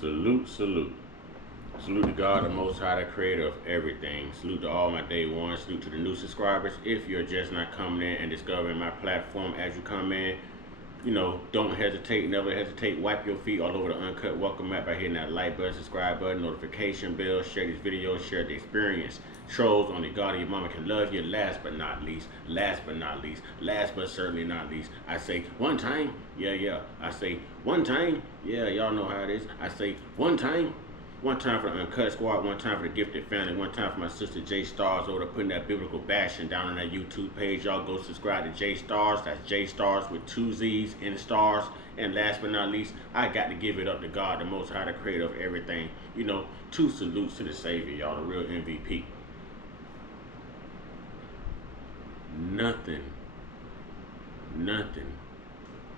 Salute, salute. Salute to God, the Most High, the Creator of everything. Salute to all my day one. Salute to the new subscribers. If you're just not coming in and discovering my platform as you come in, don't hesitate, never hesitate. Wipe your feet all over the Uncut welcome mat by hitting that like button, subscribe button, notification bell, share these videos, share the experience. Trolls, only God and your mama can love you. Last but not least, last but certainly not least, I say one time, yeah. I say one time, yeah, y'all know how it is. I say one time. One time for the Uncut Squad, one time for the Gifted Family, one time for my sister J Stars over there putting that biblical bashing down on that YouTube page. Y'all go subscribe to J Stars. That's J Stars with 2 Z's in stars. And last but not least, I got to give it up to God, the Most High, the Creator of everything. 2 salutes to the Savior, y'all, the real MVP. Nothing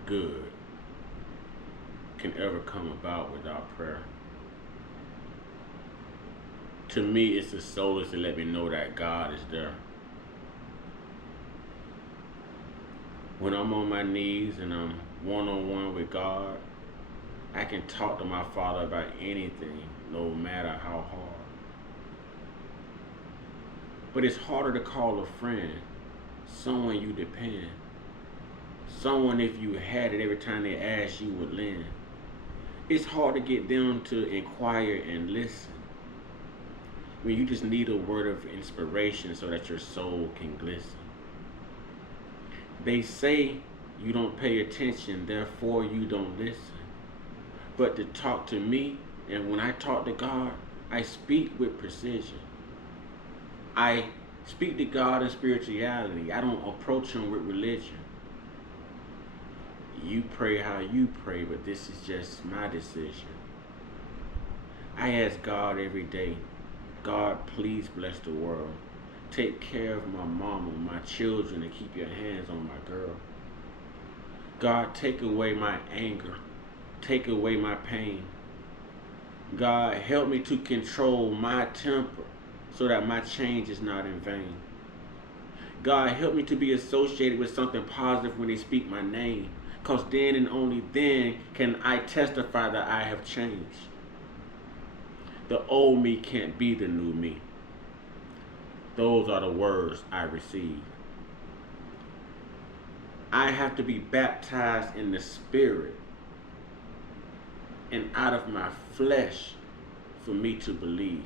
good can ever come about without prayer. To me, it's the solace to let me know that God is there. When I'm on my knees and I'm one-on-one with God, I can talk to my Father about anything, no matter how hard. But it's harder to call a friend, someone you depend, someone if you had it every time they asked you would lend. It's hard to get them to inquire and listen when you just need a word of inspiration so that your soul can glisten. They say you don't pay attention, therefore you don't listen. But to talk to me, and when I talk to God, I speak with precision. I speak to God in spirituality. I don't approach Him with religion. You pray how you pray, but this is just my decision. I ask God every day, God, please bless the world. Take care of my mama, my children, and keep your hands on my girl. God, take away my anger. Take away my pain. God, help me to control my temper so that my change is not in vain. God, help me to be associated with something positive when they speak my name, because then and only then can I testify that I have changed. The old me can't be the new me. Those are the words I receive. I have to be baptized in the Spirit and out of my flesh for me to believe.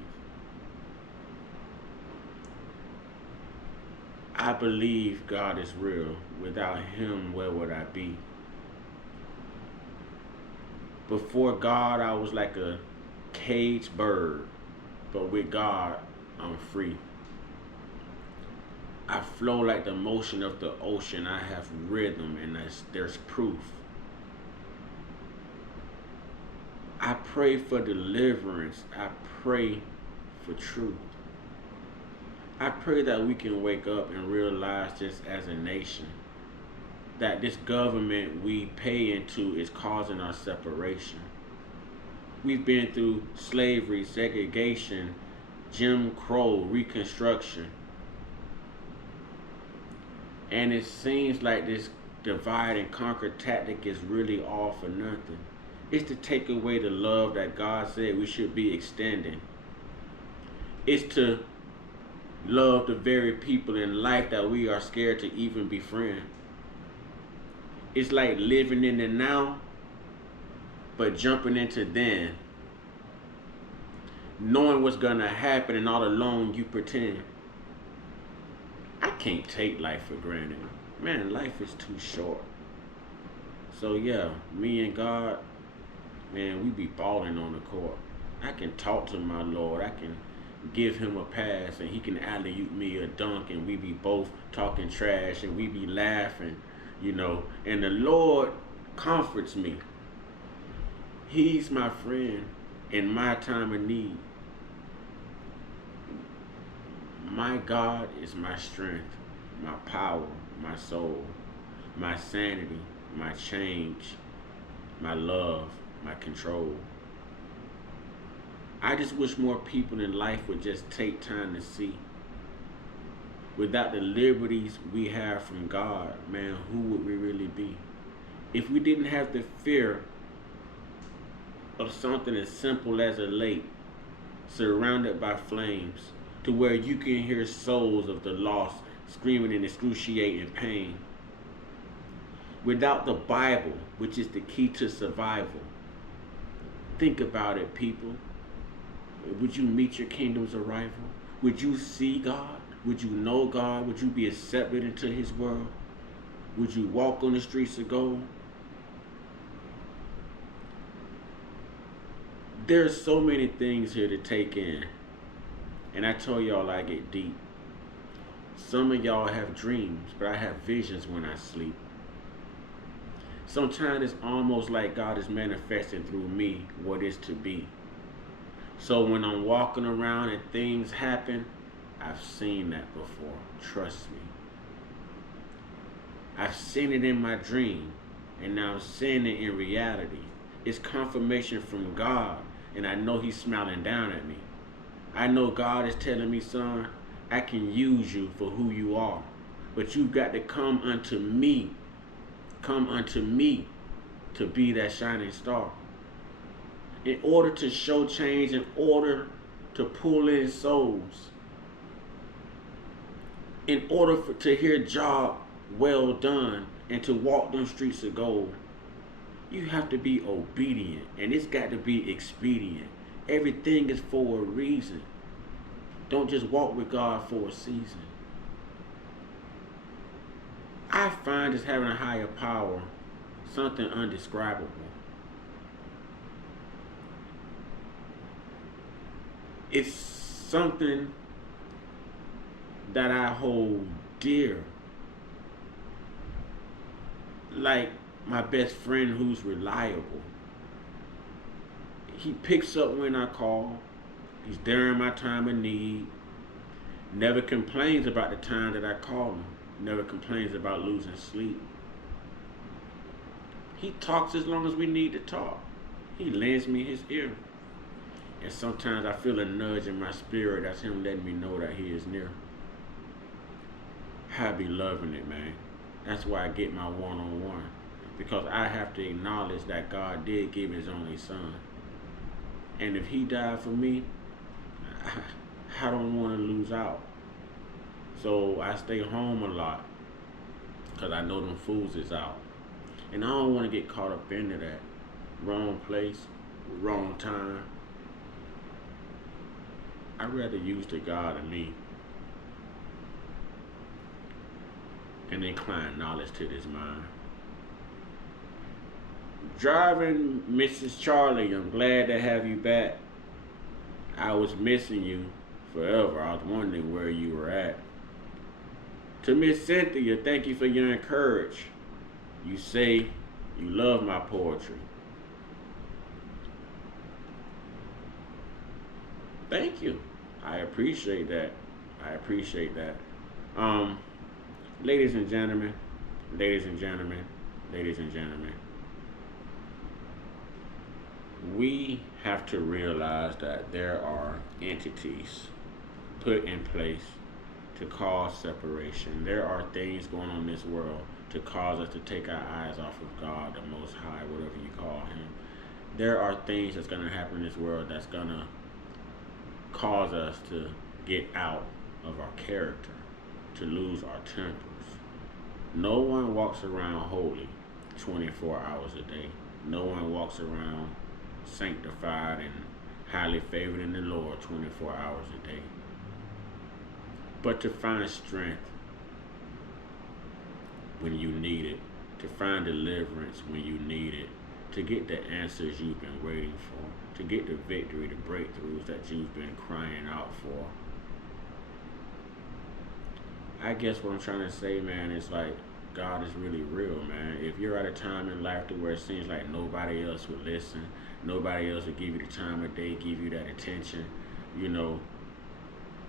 I believe God is real. Without Him, where would I be? Before God, I was like a caged bird, but with God, I'm free. I flow like the motion of the ocean. I have rhythm, and there's proof. I pray for deliverance. I pray for truth. I pray that we can wake up and realize, just as a nation, that this government we pay into is causing our separation. We've been through slavery, segregation, Jim Crow, Reconstruction. And it seems like this divide and conquer tactic is really all for nothing. It's to take away the love that God said we should be extending. It's to love the very people in life that we are scared to even befriend. It's like living in the now, but jumping into then. Knowing what's gonna happen and all along you pretend. I can't take life for granted. Man, life is too short. So yeah, me and God, man, we be balling on the court. I can talk to my Lord. I can give Him a pass and He can alley-oop me a dunk, and we be both talking trash and we be laughing, and the Lord comforts me. He's my friend in my time of need. My God is my strength, my power, my soul, my sanity, my change, my love, my control. I just wish more people in life would just take time to see. Without the liberties we have from God, man, who would we really be? If we didn't have the fear of something as simple as a lake surrounded by flames, to where you can hear souls of the lost screaming in excruciating pain. Without the Bible, which is the key to survival, think about it, people. Would you meet your kingdom's arrival? Would you see God? Would you know God? Would you be accepted into his world? Would you walk on the streets of gold? There's so many things here to take in. And I told y'all I get deep. Some of y'all have dreams, but I have visions when I sleep. Sometimes it's almost like God is manifesting through me what is to be. So when I'm walking around and things happen, I've seen that before. Trust me. I've seen it in my dream, and now I'm seeing it in reality. It's confirmation from God, and I know he's smiling down at me. I know God is telling me, son, I can use you for who you are, but you've got to come unto me. Come unto me to be that shining star. In order to show change, in order to pull in souls, in order to hear job well done and to walk them streets of gold, you have to be obedient, and it's got to be expedient. Everything is for a reason. Don't just walk with God for a season. I find as having a higher power something undescribable. It's something that I hold dear. Like my best friend who's reliable. He picks up when I call. He's there in my time of need. Never complains about the time that I call him. Never complains about losing sleep. He talks as long as we need to talk. He lends me his ear. And sometimes I feel a nudge in my spirit. That's him letting me know that he is near. I be loving it, man. That's why I get my one-on-one. Because I have to acknowledge that God did give his only son. And if he died for me, I don't want to lose out. So I stay home a lot because I know them fools is out. And I don't want to get caught up into that. Wrong place, wrong time. I'd rather use the God in me and incline knowledge to this mind. Driving Mrs. Charlie, I'm glad to have you back. I was missing you forever. I was wondering where you were at. To Miss Cynthia, thank you for your encouragement. You say you love my poetry. Thank you. I appreciate that. I appreciate that. Ladies and gentlemen, ladies and gentlemen, ladies and gentlemen, we have to realize that there are entities put in place to cause separation. There are things going on in this world to cause us to take our eyes off of God, the Most High, whatever you call him. There are things that's going to happen in this world that's going to cause us to get out of our character, to lose our tempers. No one walks around holy 24 hours a day. No one walks around sanctified and highly favored in the Lord 24 hours a day. But to find strength when you need it, to find deliverance when you need it, to get the answers you've been waiting for, to get the victory, the breakthroughs that you've been crying out for. I guess what I'm trying to say, man, is like God is really real, man. If you're at a time in life to where it seems like nobody else would listen, nobody else would give you the time of day, give you that attention, you know,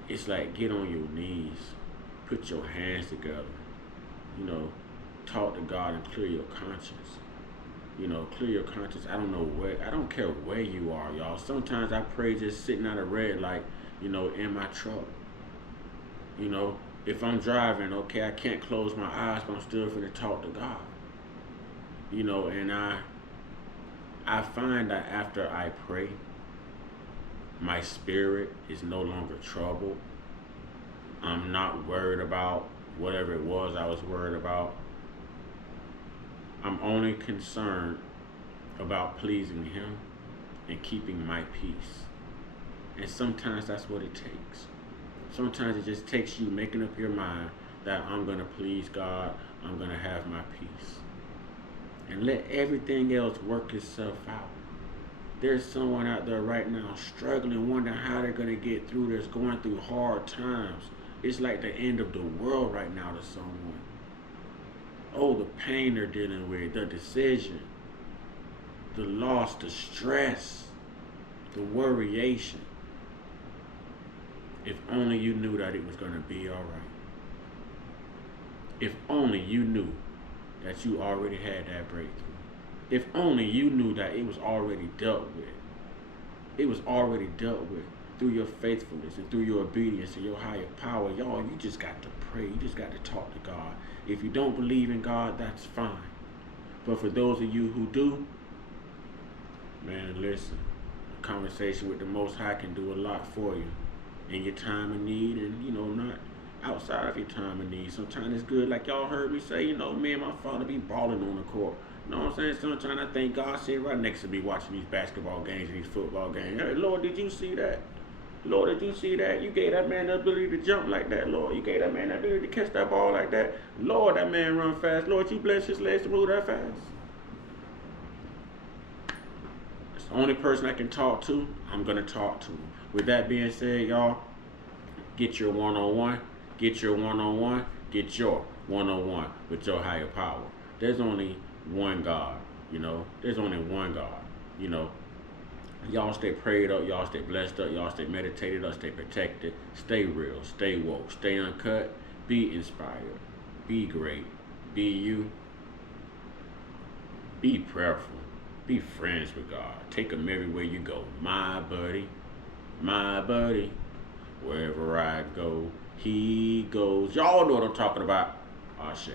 it's like get on your knees, put your hands together, you know, talk to God and clear your conscience. You know, clear your conscience. I don't care where you are, y'all. Sometimes I pray just sitting at a red light, you know, in my truck. You know, if I'm driving, okay, I can't close my eyes, but I'm still finna talk to God. You know, and I I find that after I pray, my spirit is no longer troubled. I'm not worried about whatever it was I was worried about. I'm only concerned about pleasing Him and keeping my peace. And sometimes that's what it takes. Sometimes it just takes you making up your mind that I'm going to please God, I'm going to have my peace. And let everything else work itself out. There's someone out there right now struggling, wondering how they're going to get through this, going through hard times. It's like the end of the world right now to someone. Oh, the pain they're dealing with, the decision, the loss, the stress, the worryation. If only you knew that it was going to be all right. If only you knew that you already had that breakthrough. If only you knew that it was already dealt with. It was already dealt with through your faithfulness and through your obedience and your higher power. Y'all, you just got to pray. You just got to talk to God. If you don't believe in God, that's fine. But for those of you who do, man, listen. A conversation with the Most High can do a lot for you in your time of need, and not outside of your time of need. Sometimes it's good, like y'all heard me say, me and my father be balling on the court. You know what I'm saying? Sometimes I think God sitting right next to me watching these basketball games and these football games. Hey, Lord, did you see that? Lord, did you see that? You gave that man the ability to jump like that, Lord. You gave that man the ability to catch that ball like that. Lord, that man run fast. Lord, you bless his legs to move that fast. It's the only person I can talk to, I'm going to talk to. With that being said, y'all, get your one-on-one. Get your one-on-one. Get your one-on-one with your higher power. There's only one God, There's only one God, Y'all stay prayed up, y'all stay blessed up, y'all stay meditated up, stay protected, stay real, stay woke, stay uncut, be inspired, be great, be you, be prayerful, be friends with God. Take Him everywhere you go. My buddy, wherever I go, He goes. Y'all know what I'm talking about. Ashe.